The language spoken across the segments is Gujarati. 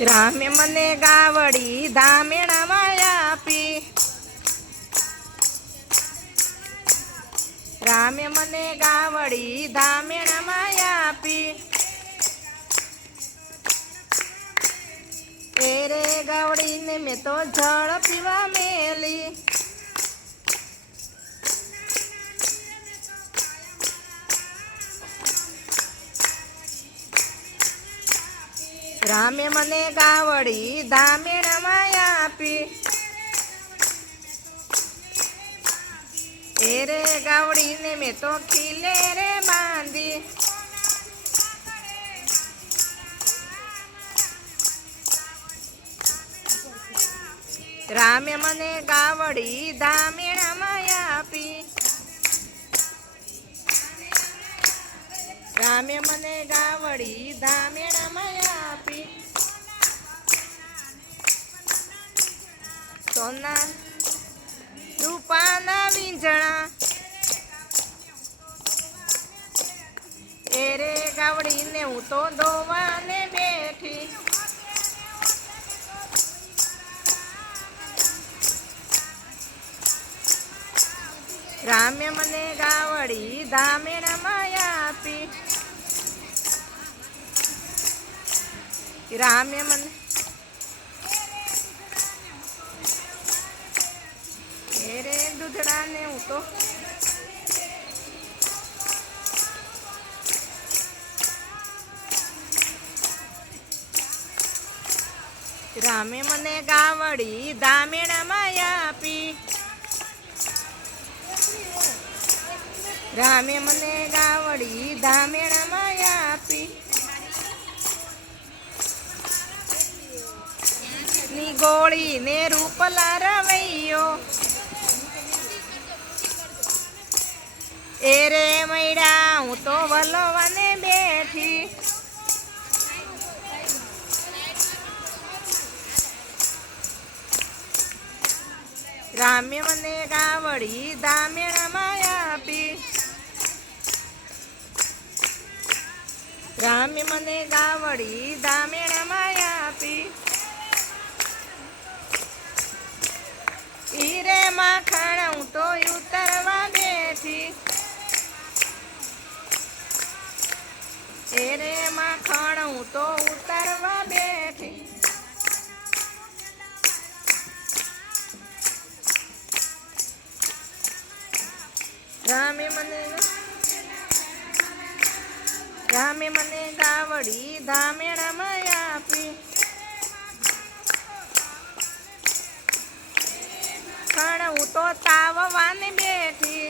રામે મને ગાવડી ધામેણામાં આપી, રામે મને ગાવડી ધામેણામાં આપી, એ રે ગાવડીને મેં તો જળ પીવા મેલી, રામે મને ગાવડી ધામેણામાં આપી, એ રે ગાવડીને મેં તો ખીલે રે બાંધી, રામે મને ગાવડી ધામેણામાં આપી, રામે મને ગાવડી ધામેણામાં આપી, સોના રૂપાના વીંઝણા, એ રે ગાવડીને હું તો ધોવાને બેઠી, રામે મને ગાવડી ધામેણામાં આપી, રામે મને એ રે દૂધડાને હું તો રામે મને ગાવડી ધામેણામાં આપી, રામે મને ગાવડી ધામેણામાં આપી, ની ગોળી ને રૂપલા રવૈયો, એ રે મૈડા હું તો વલોવાને બેઠી, રામે મને ગાવડી ધામેણામાં આપી, રામે મને ગાવડી ધામેણામાં આપી, હીરે માખણ હું તો ઉતરવા બેઠી, એ રે માખણ હું તો ઉતરવા બેઠી, રામે મને ગાવડી ધામેણામાં આપી, ખણ હું તો તાવવાને બેઠી,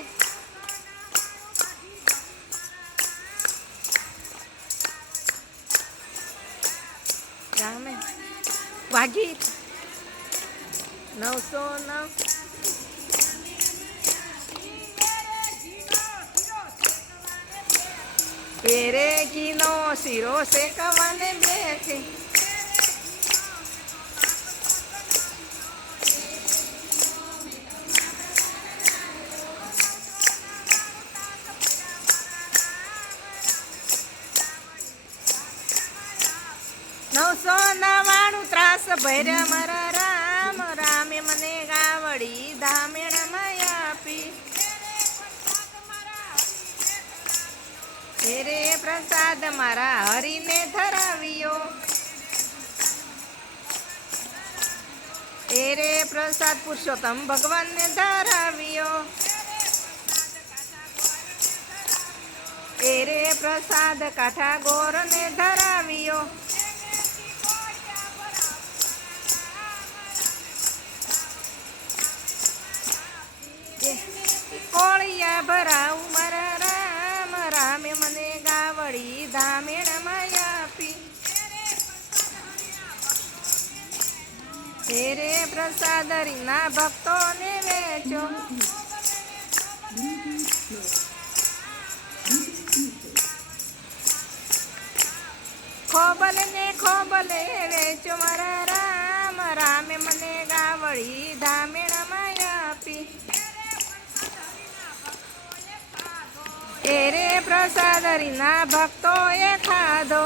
રામે વાગી 909 પેરે ઘીનો શીરો શેકવાને બેઠી, નવસો 99 ત્રાસ ભર્યા મારા રામ, રામે મને ગાવડી ધામેણામાં આપી, એ રે પ્રસાદ મારા હરીને ધરાવ્યો, એ રે પ્રસાદ પુરુષોત્તમ ભગવાનને ધરાવ્યો, એ રે પ્રસાદ કાઠા ગોરને ધરાવ્યો, કોળિયા ભરાવું મારા રામ, રામે મને ગાવડી ધામેણામાં આપી, એ રે પ્રસાદ હરીના ભક્તોને વેચો, ખોબલ ને ખોબલે વેચો મારા રામ, રામે મને ગાવડી ધામેણામાં આપી, એ રે પ્રસાદ હરીના ભક્તોએ ખાધો,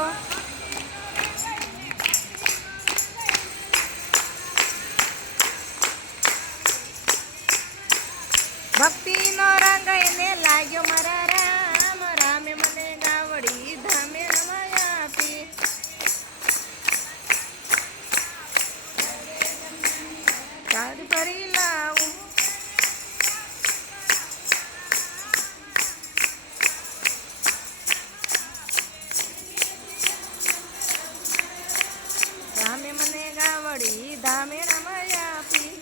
ગાવડી ધામેણામાં આપી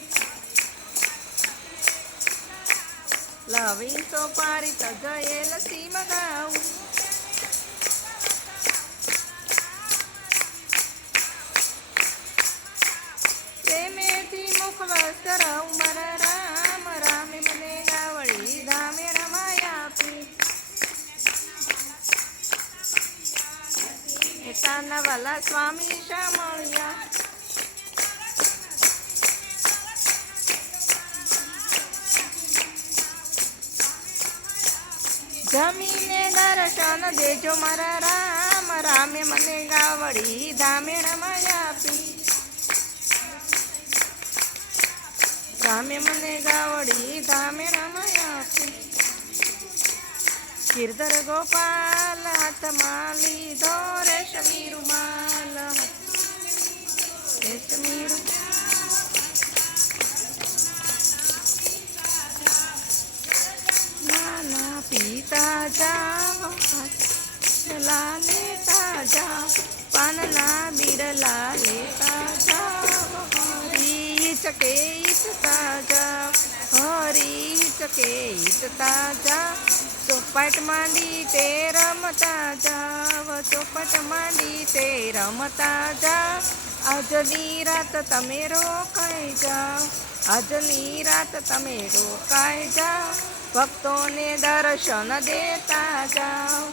લવી સોપારી તજયેલ સીમ ગાઉં પ્રેમેથી મુખ વસ્તરાઉં મારા રામ રામે મને ગાવડી ધામેણામાં આપી તાના વાલા સ્વામી શામળિયા જમીને દર્શન દેજો મારા રામ રામે મને ગાવડી ધામેણામાં આપી રામે મને ગાવડી ધામેણામાં આપી ગિરધર ગોપાલ હાથમાં લીધો રેશમી રૂમાલ રેશમી નાના પીતા જાવ લેતા જાવ પાનના બિરલા લેતા જાવ હરી ચકે ઈચ્છતા જાવ હરી ચકે ઈચ્છતા જાવ ચોપાટ માંડી તે રમતા જાવ ચોપાટ માંડી તે રમતા જાવ આજની રાત તમે રોકાઈ જાઓ આજની રાત તમે રોકાઈ જાઓ ભક્તોને દર્શન દેતા જાઓ